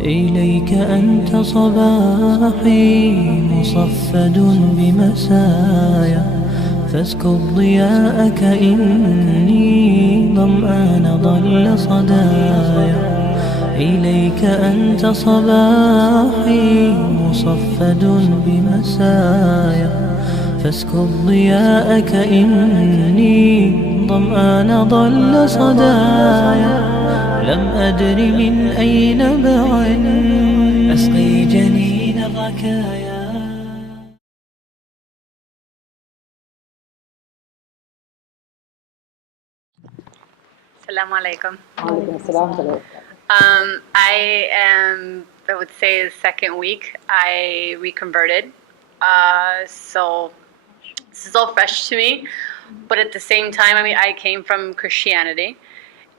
إليك أنت صباحي مصفد بمسايا فاسكب ضياءك إني ظمآن ضل صدايا إليك أنت صباحي مصفد بمسايا فاسكب ضياءك إني ظمآن ضل صدايا لم أدر من أين بعد أسقي جنين الركايا. Assalamu alaikum. I would say the second week I reconverted. So this is all fresh to me, but at the same time, I came from Christianity.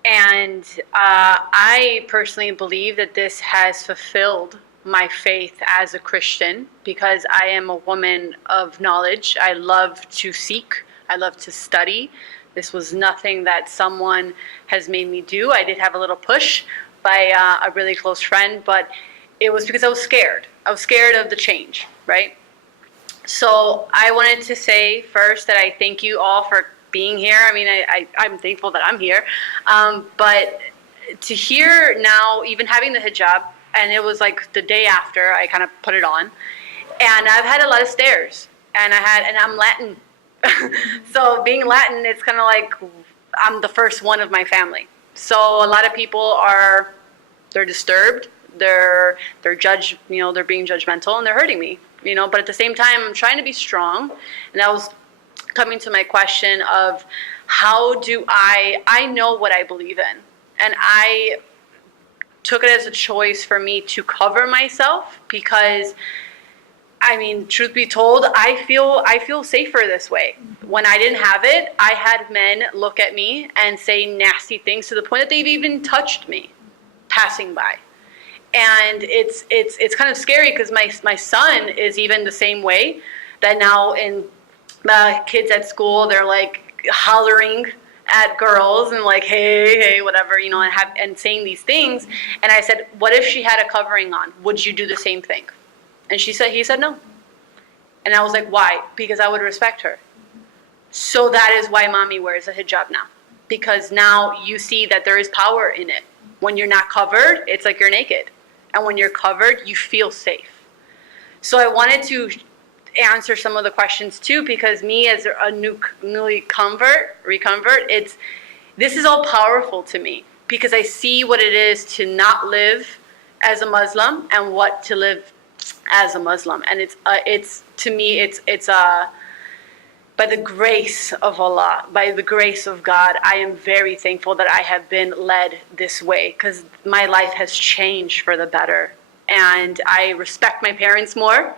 And I personally believe that this has fulfilled my faith as a Christian because I am a woman of knowledge. I love to seek. I love to study. This was nothing that someone has made me do. I did have a little push by a really close friend, but it was because I was scared. I was scared of the change, right? So I wanted to say first that I thank you all for being here. I'm thankful that I'm here. But to hear now, even having the hijab, and it was like the day after I kind of put it on, and I've had a lot of stares, and I'm Latin. So being Latin, it's kind of like I'm the first one of my family. So a lot of people they're disturbed, they're being judgmental, and they're hurting me, but at the same time, I'm trying to be strong. And I was coming to my question of how do I know what I believe in, and I took it as a choice for me to cover myself because truth be told, I feel safer this way. When I didn't have it, I had men look at me and say nasty things to the point that they've even touched me passing by. And it's kind of scary because my son is even the same way, that now in kids at school, they're like hollering at girls and like, hey, whatever, and saying these things. And I said, what if she had a covering on? Would you do the same thing? And he said no. And I was like, why? Because I would respect her. So that is why mommy wears a hijab now. Because now you see that there is power in it. When you're not covered, it's like you're naked. And when you're covered, you feel safe. So I wanted to answer some of the questions too, because me as a newly reconvert, this is all powerful to me because I see what it is to not live as a Muslim and what to live as a Muslim. And it's to me, it's by the grace of Allah, by the grace of God, I am very thankful that I have been led this way because my life has changed for the better. And I respect my parents more.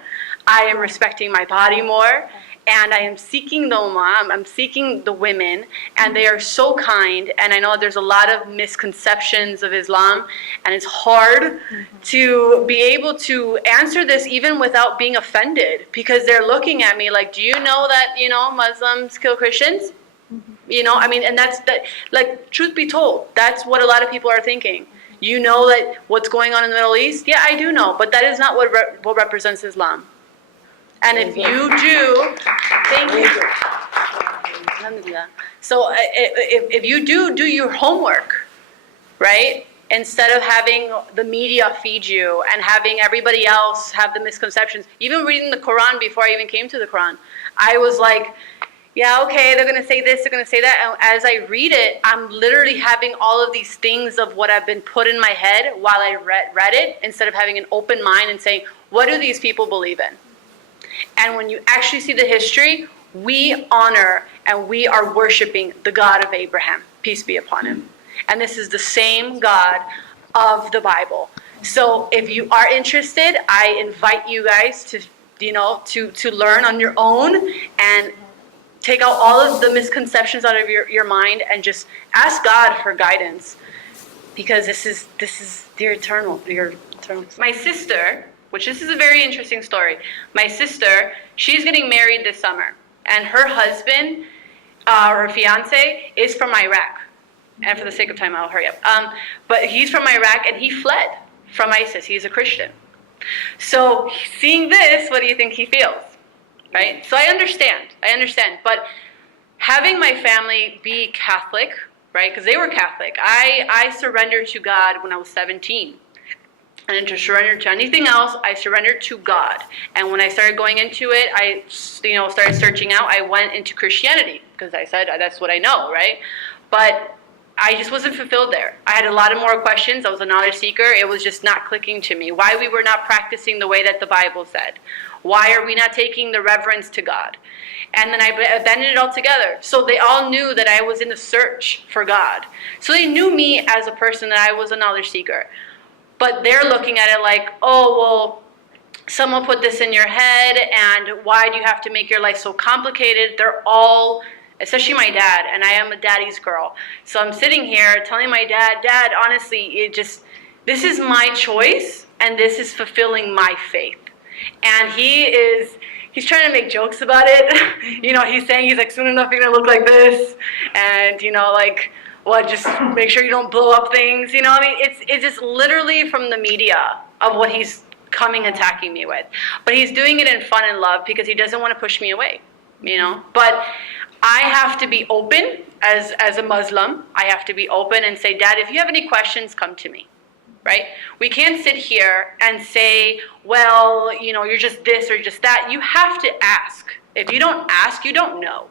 I am respecting my body more. And I am seeking the ummah, I'm seeking the women, and they are so kind. And I know there's a lot of misconceptions of Islam, and it's hard to be able to answer this even without being offended, because they're looking at me like, do you know that, Muslims kill Christians? And that's that, like, truth be told, that's what a lot of people are thinking. You know that what's going on in the Middle East? Yeah, I do know, but that is not what represents Islam. And if you do, thank you. So if you do your homework, right? Instead of having the media feed you and having everybody else have the misconceptions, even reading the Quran before I even came to the Quran, I was like, yeah, okay, they're going to say this, they're going to say that. And as I read it, I'm literally having all of these things of what I've been put in my head while I read it, instead of having an open mind and saying, what do these people believe in? And when you actually see the history, we honor and we are worshiping the God of Abraham, peace be upon him. And this is the same God of the Bible. So if you are interested, I invite you guys to learn on your own and take out all of the misconceptions out of your mind and just ask God for guidance, because this is your eternal. My sister, which this is a very interesting story. My sister, she's getting married this summer, and her husband, her fiance, is from Iraq. And for the sake of time, I'll hurry up. But he's from Iraq, and he fled from ISIS. He's a Christian. So seeing this, what do you think he feels? Right? So I understand. But having my family be Catholic, right? Because they were Catholic. I surrendered to God when I was 17. And to surrender to anything else, I surrendered to God. And when I started going into it, I started searching out. I went into Christianity because I said that's what I know, right? But I just wasn't fulfilled there. I had a lot of more questions. I was a knowledge seeker. It was just not clicking to me. Why we were not practicing the way that the Bible said. Why are we not taking the reverence to God? And then I abandoned it altogether. So they all knew that I was in the search for God. So they knew me as a person that I was a knowledge seeker. But they're looking at it like, oh, well, someone put this in your head, and why do you have to make your life so complicated? They're all, especially my dad, and I am a daddy's girl. So I'm sitting here telling my dad, honestly, this is my choice, and this is fulfilling my faith. And he's trying to make jokes about it. He's saying, he's like, soon enough you're going to look like this. And, just make sure you don't blow up things. It's just literally from the media of what he's coming attacking me with. But he's doing it in fun and love because he doesn't want to push me away, But I have to be open as a Muslim. I have to be open and say, Dad, if you have any questions, come to me. Right? We can't sit here and say, well, you're just this or just that. You have to ask. If you don't ask, you don't know.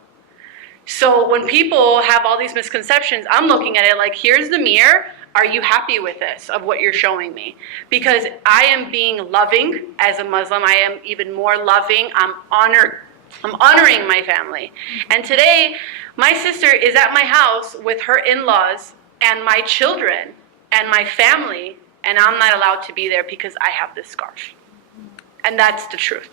So when people have all these misconceptions, I'm looking at it like, here's the mirror. Are you happy with this, of what you're showing me? Because I am being loving as a Muslim. I am even more loving. I'm honoring my family. And today, my sister is at my house with her in-laws and my children and my family, and I'm not allowed to be there because I have this scarf. And that's the truth.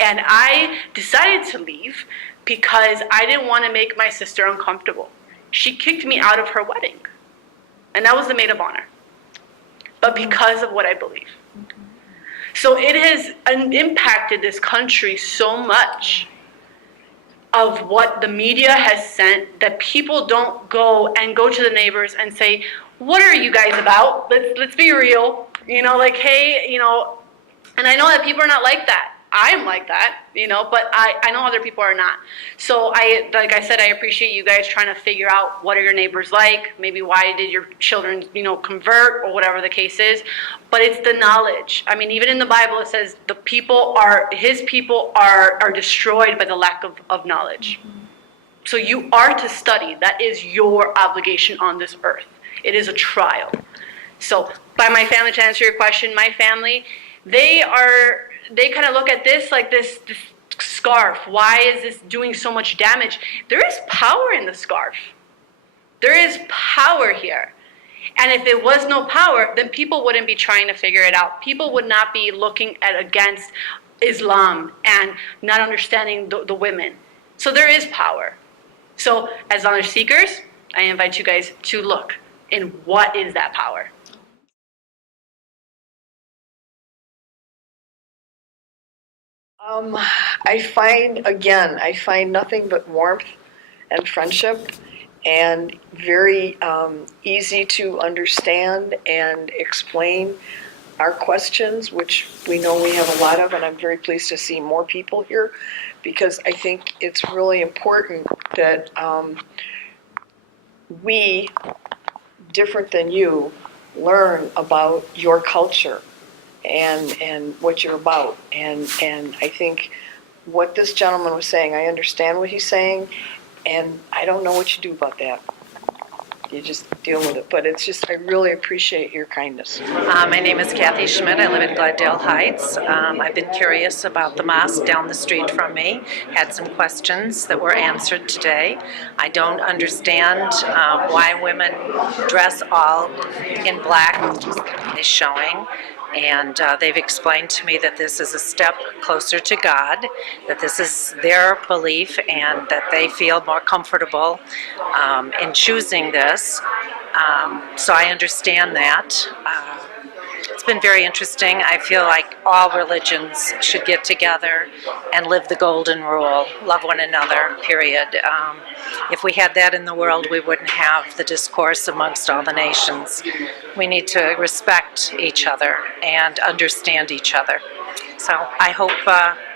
And I decided to leave because I didn't want to make my sister uncomfortable. She kicked me out of her wedding. And that was the maid of honor. But because of what I believe. So it has impacted this country so much of what the media has sent that people don't go to the neighbors and say, what are you guys about? Let's be real. Hey, and I know that people are not like that. I am like that, but I know other people are not. So like I said, I appreciate you guys trying to figure out what are your neighbors like, maybe why did your children, convert or whatever the case is. But it's the knowledge. I mean, even in the Bible, it says his people are destroyed by the lack of knowledge. Mm-hmm. So you are to study. That is your obligation on this earth. It is a trial. So by my family, to answer your question, my family, they kind of look at this like this scarf. Why is this doing so much damage? There is power in the scarf. There is power here. And if it was no power, then people wouldn't be trying to figure it out. People would not be looking against Islam and not understanding the women. So there is power. So as knowledge seekers, I invite you guys to look in what is that power. I find nothing but warmth and friendship, and very easy to understand and explain our questions, which we know we have a lot of, and I'm very pleased to see more people here, because I think it's really important that we, different than you, learn about your culture and what you're about. And I think what this gentleman was saying, I understand what he's saying, and I don't know what you do about that. You just deal with it. But it's just, I really appreciate your kindness. My name is Kathy Schmidt. I live in Glendale Heights. I've been curious about the mosque down the street from me. Had some questions that were answered today. I don't understand why women dress all in black, which is showing. And they've explained to me that this is a step closer to God, that this is their belief, and that they feel more comfortable in choosing this. So I understand that. It's been very interesting. I feel like all religions should get together and live the golden rule, love one another, period. If we had that in the world, we wouldn't have the discourse amongst all the nations. We need to respect each other and understand each other. So I hope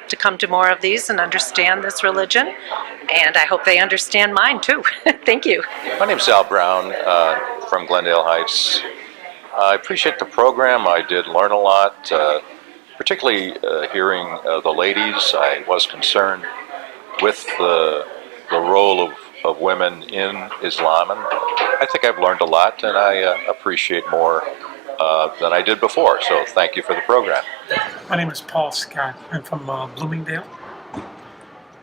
to come to more of these and understand this religion, and I hope they understand mine too. Thank you. My name's Al Brown from Glendale Heights. I appreciate the program. I did learn a lot, particularly hearing the ladies. I was concerned with the role of women in Islam, and I think I've learned a lot, and I appreciate more than I did before. So thank you for the program. My name is Paul Scott. I'm from Bloomingdale,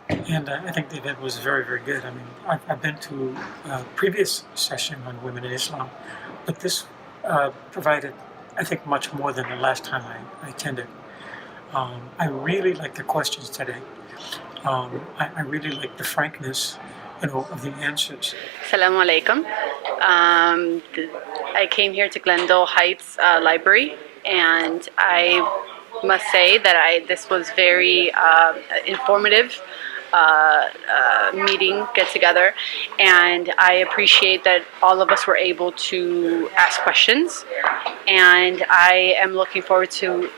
and I think the event was very, very good. I mean, I've been to a previous session on women in Islam, but this provided, I think, much more than the last time I attended. I really like the questions today. I really like the frankness, of the answers. Assalamu alaikum. I came here to Glendale Heights Library, and I must say that this was very informative meeting, get together, and I appreciate that all of us were able to ask questions, and I am looking forward to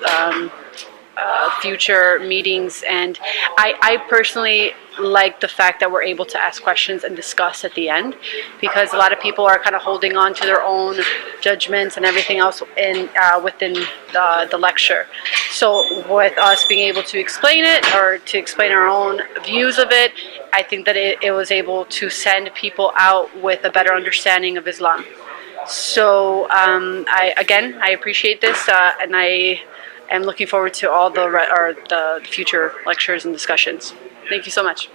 future meetings, and I personally like the fact that we're able to ask questions and discuss at the end, because a lot of people are kind of holding on to their own judgments and everything else within the lecture. So with us being able to explain it, or to explain our own views of it, I think that it was able to send people out with a better understanding of Islam. So I appreciate this, and I am looking forward to all the future lectures and discussions. Thank you so much.